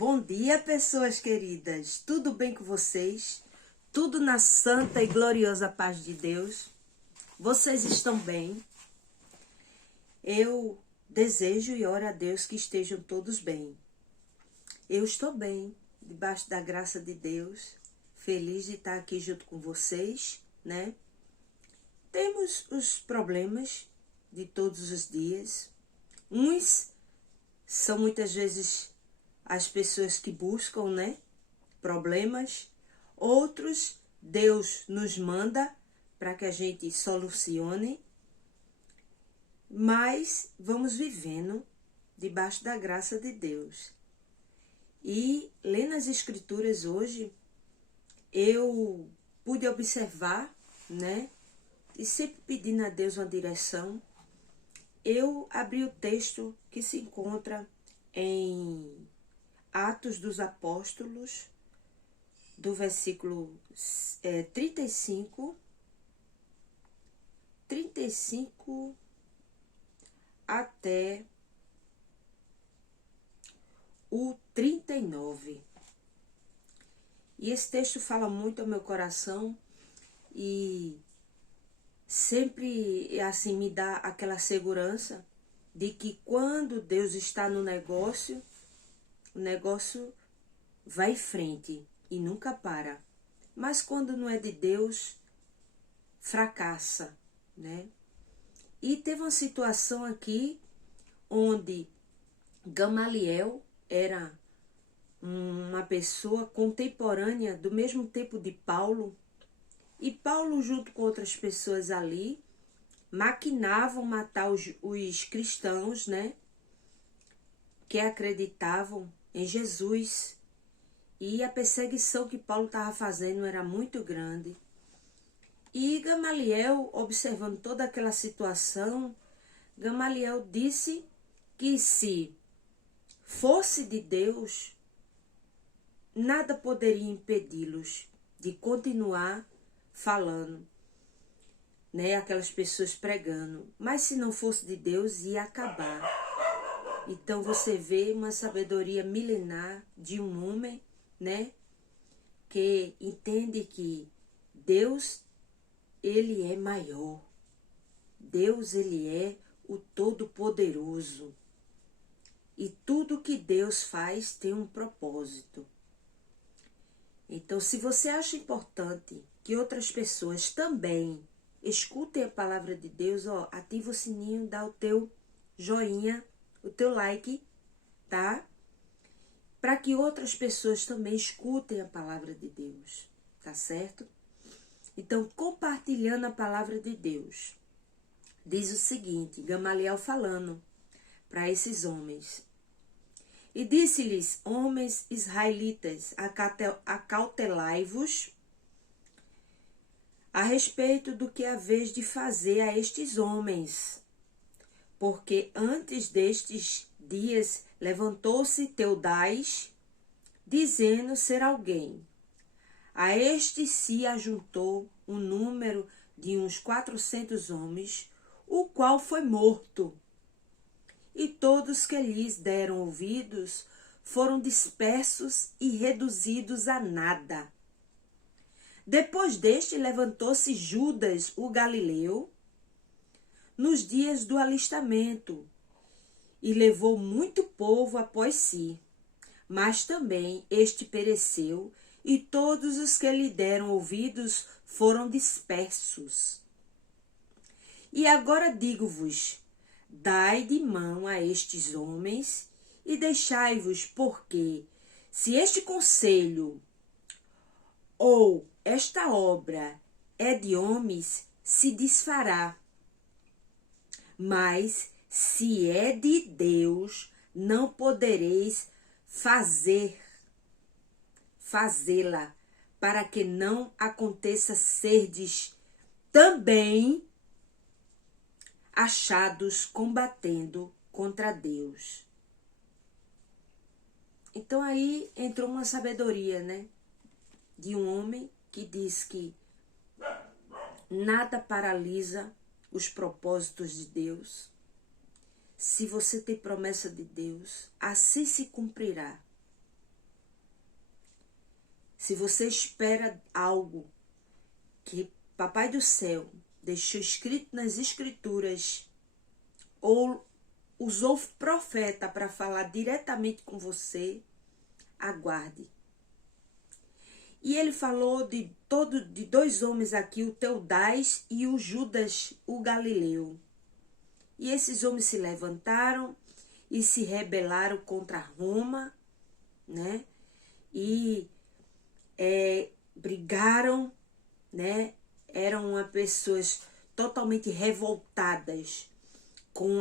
Bom dia, pessoas queridas. Tudo bem com vocês? Tudo na santa e gloriosa paz de Deus? Vocês estão bem? Eu desejo e oro a Deus que estejam todos bem. Eu estou bem, debaixo da graça de Deus, feliz de estar aqui junto com vocês, né? Temos os problemas de todos os dias. Uns são muitas vezes as pessoas que buscam, né, problemas. Outros, Deus nos manda para que a gente solucione. Mas vamos vivendo debaixo da graça de Deus. E lendo as escrituras hoje, eu pude observar, né, e sempre pedindo a Deus uma direção. Eu abri o texto que se encontra em Atos dos Apóstolos, do versículo 35 até o 39. E esse texto fala muito ao meu coração e sempre assim me dá aquela segurança de que quando Deus está no negócio, o negócio vai em frente e nunca para. Mas quando não é de Deus, fracassa, né? E teve uma situação aqui onde Gamaliel era uma pessoa contemporânea do mesmo tempo de Paulo. E Paulo, junto com outras pessoas ali, maquinavam matar os cristãos, né? Que acreditavam em Jesus. E a perseguição que Paulo estava fazendo era muito grande. E Gamaliel, observando toda aquela situação, Gamaliel disse que se fosse de Deus, nada poderia impedi-los de continuar falando, né? Aquelas pessoas pregando. Mas se não fosse de Deus, ia acabar. Então você vê uma sabedoria milenar de um homem, né, que entende que Deus, ele é maior. Deus, ele é o Todo-Poderoso. E tudo que Deus faz tem um propósito. Então, se você acha importante que outras pessoas também escutem a palavra de Deus, ó, ativa o sininho, dá o teu joinha, o teu like, tá? Para que outras pessoas também escutem a palavra de Deus, tá certo? Então, compartilhando a palavra de Deus, diz o seguinte, Gamaliel falando para esses homens. E disse-lhes, homens israelitas, acautelai-vos a respeito do que haveis de fazer a estes homens, porque antes destes dias levantou-se Teudais, dizendo ser alguém. A este se ajuntou um número de uns 400 homens, o qual foi morto. E todos que lhes deram ouvidos foram dispersos e reduzidos a nada. Depois deste levantou-se Judas, o Galileu, nos dias do alistamento, e levou muito povo após si. Mas também este pereceu, e todos os que lhe deram ouvidos foram dispersos. E agora digo-vos, dai de mão a estes homens, e deixai-vos, porque se este conselho ou esta obra é de homens, se desfará. Mas se é de Deus, não podereis fazê-la, para que não aconteça serdes também achados combatendo contra Deus. Então aí entrou uma sabedoria, né? De um homem que diz que nada paralisa os propósitos de Deus. Se você tem promessa de Deus, assim se cumprirá. Se você espera algo que Papai do Céu deixou escrito nas Escrituras ou usou profeta para falar diretamente com você, aguarde. E ele falou de dois homens aqui, o Teudais e o Judas, o Galileu. E esses homens se levantaram e se rebelaram contra Roma, né? E brigaram, né? Eram pessoas totalmente revoltadas com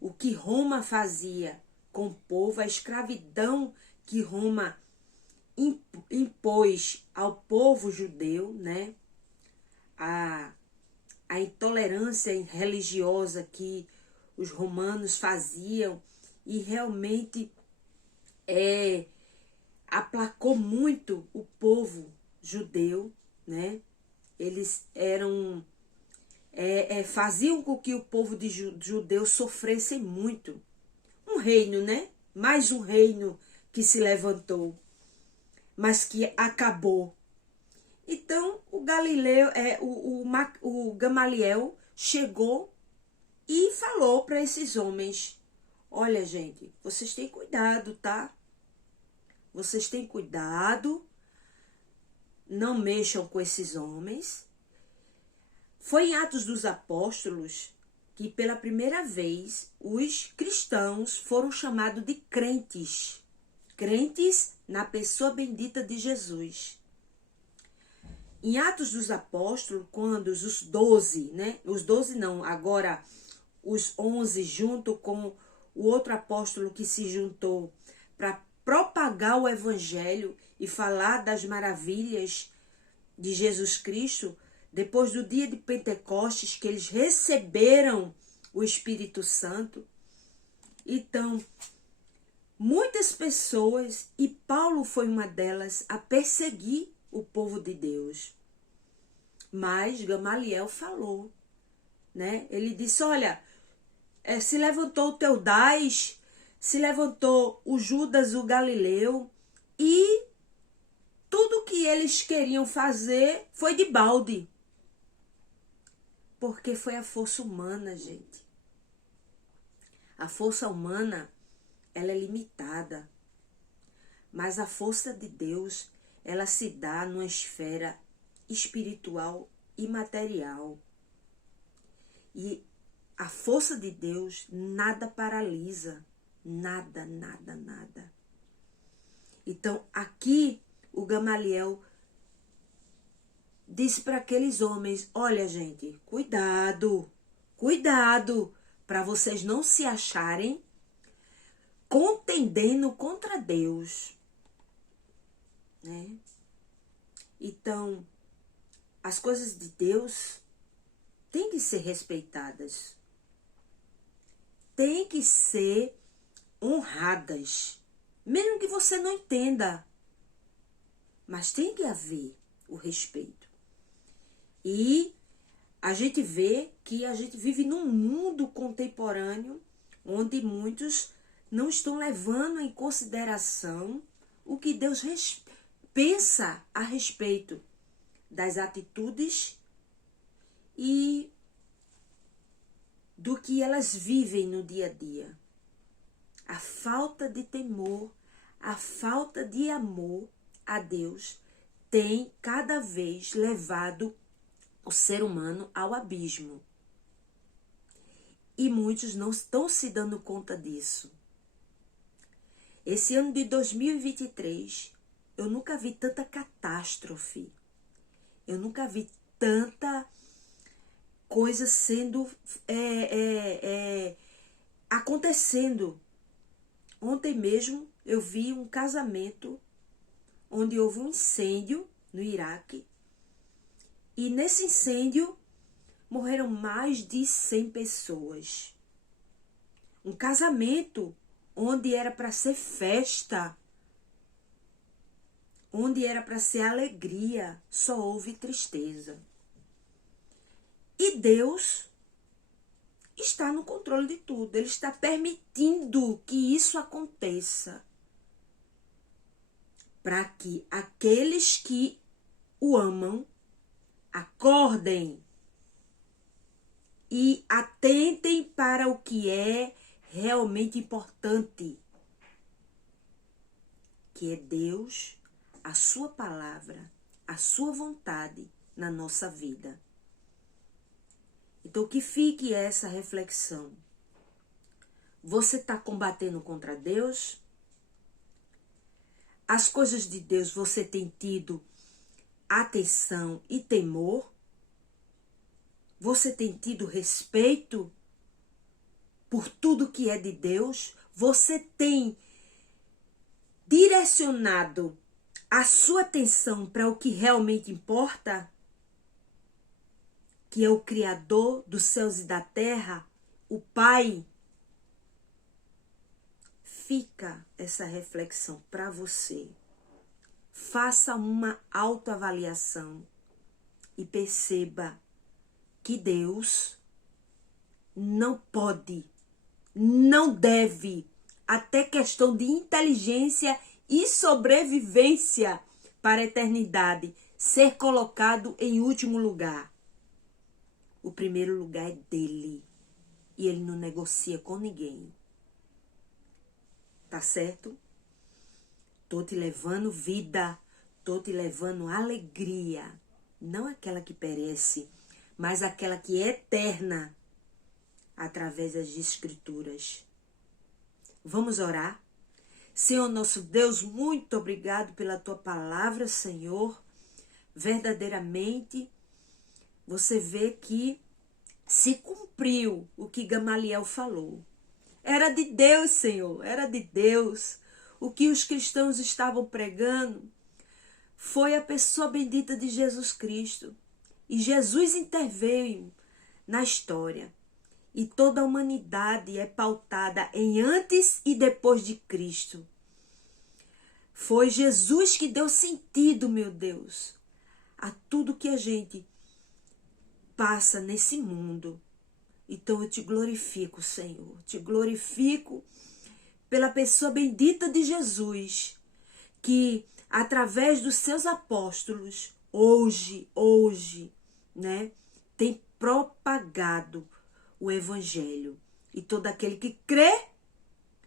o que Roma fazia com o povo, a escravidão que Roma impôs ao povo judeu, né? A intolerância religiosa que os romanos faziam e realmente aplacou muito o povo judeu, né? Eles eram faziam com que o povo de judeu sofresse muito. Um reino, né? Mais um reino que se levantou, mas que acabou. Então, o Galileu, o Gamaliel chegou e falou para esses homens: olha, gente, vocês têm cuidado, tá? Vocês têm cuidado, não mexam com esses homens. Foi em Atos dos Apóstolos que pela primeira vez os cristãos foram chamados de crentes. Crentes na pessoa bendita de Jesus. Em Atos dos Apóstolos, quando os 12, né? Os 12 não, agora os 11 junto com o outro apóstolo que se juntou para propagar o evangelho e falar das maravilhas de Jesus Cristo, depois do dia de Pentecostes, que eles receberam o Espírito Santo. Então, muitas pessoas, e Paulo foi uma delas, a perseguir o povo de Deus. Mas Gamaliel falou, né? Ele disse, olha, se levantou o Teudais, se levantou o Judas, o Galileu, e tudo que eles queriam fazer foi de balde. Porque foi a força humana, gente. A força humana, ela é limitada. Mas a força de Deus, ela se dá numa esfera espiritual e material. E a força de Deus nada paralisa. Nada, nada, nada. Então, aqui o Gamaliel disse para aqueles homens, olha, gente, cuidado, cuidado, para vocês não se acharem contendendo contra Deus, né? Então, as coisas de Deus têm que ser respeitadas, têm que ser honradas, mesmo que você não entenda, mas tem que haver o respeito. E a gente vê que a gente vive num mundo contemporâneo onde muitos não estão levando em consideração o que Deus pensa a respeito das atitudes e do que elas vivem no dia a dia. A falta de temor, a falta de amor a Deus tem cada vez levado o ser humano ao abismo. E muitos não estão se dando conta disso. Esse ano de 2023, eu nunca vi tanta catástrofe. Eu nunca vi tanta coisa sendo acontecendo. Ontem mesmo eu vi um casamento onde houve um incêndio no Iraque. E nesse incêndio morreram mais de 100 pessoas. Um casamento onde era para ser festa, onde era para ser alegria, só houve tristeza. E Deus está no controle de tudo. Ele está permitindo que isso aconteça para que aqueles que o amam acordem e atentem para o que é realmente importante, que é Deus, a sua palavra, a sua vontade na nossa vida. Então, que fique essa reflexão. Você está combatendo contra Deus? As coisas de Deus você tem tido atenção e temor? Você tem tido respeito por tudo que é de Deus? Você tem direcionado a sua atenção para o que realmente importa? Que é o Criador dos céus e da terra, o Pai? Fica essa reflexão para você. Faça uma autoavaliação e perceba que Deus não pode, não deve, até questão de inteligência e sobrevivência para a eternidade, ser colocado em último lugar. O primeiro lugar é dele e ele não negocia com ninguém. Tá certo? Tô te levando vida, tô te levando alegria, não aquela que perece, mas aquela que é eterna, através das Escrituras. Vamos orar? Senhor nosso Deus, muito obrigado pela tua palavra, Senhor. Verdadeiramente, você vê que se cumpriu o que Gamaliel falou. Era de Deus, Senhor, era de Deus. O que os cristãos estavam pregando foi a pessoa bendita de Jesus Cristo. E Jesus interveio na história. E toda a humanidade é pautada em antes e depois de Cristo. Foi Jesus que deu sentido, meu Deus, a tudo que a gente passa nesse mundo. Então eu te glorifico, Senhor. Te glorifico pela pessoa bendita de Jesus, que através dos seus apóstolos, hoje, né, tem propagado o evangelho. E todo aquele que crê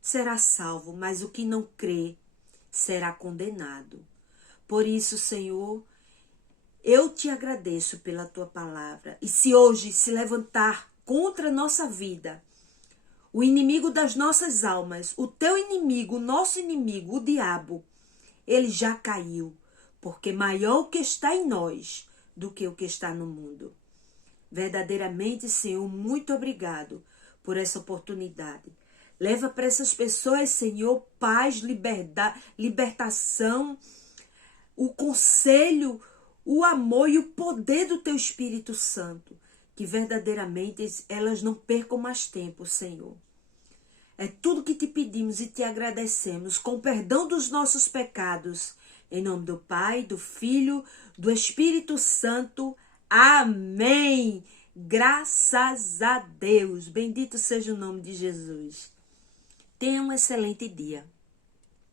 será salvo, mas o que não crê será condenado. Por isso, Senhor, eu te agradeço pela tua palavra. E se hoje se levantar contra a nossa vida o inimigo das nossas almas, o teu inimigo, o nosso inimigo, o diabo, ele já caiu, porque maior o que está em nós do que o que está no mundo. Verdadeiramente, Senhor, muito obrigado por essa oportunidade. Leva para essas pessoas, Senhor, paz, libertação, o conselho, o amor e o poder do teu Espírito Santo. Que verdadeiramente elas não percam mais tempo, Senhor. É tudo que te pedimos e te agradecemos, com perdão dos nossos pecados. Em nome do Pai, do Filho, do Espírito Santo. Amém. Graças a Deus. Bendito seja o nome de Jesus. Tenha um excelente dia.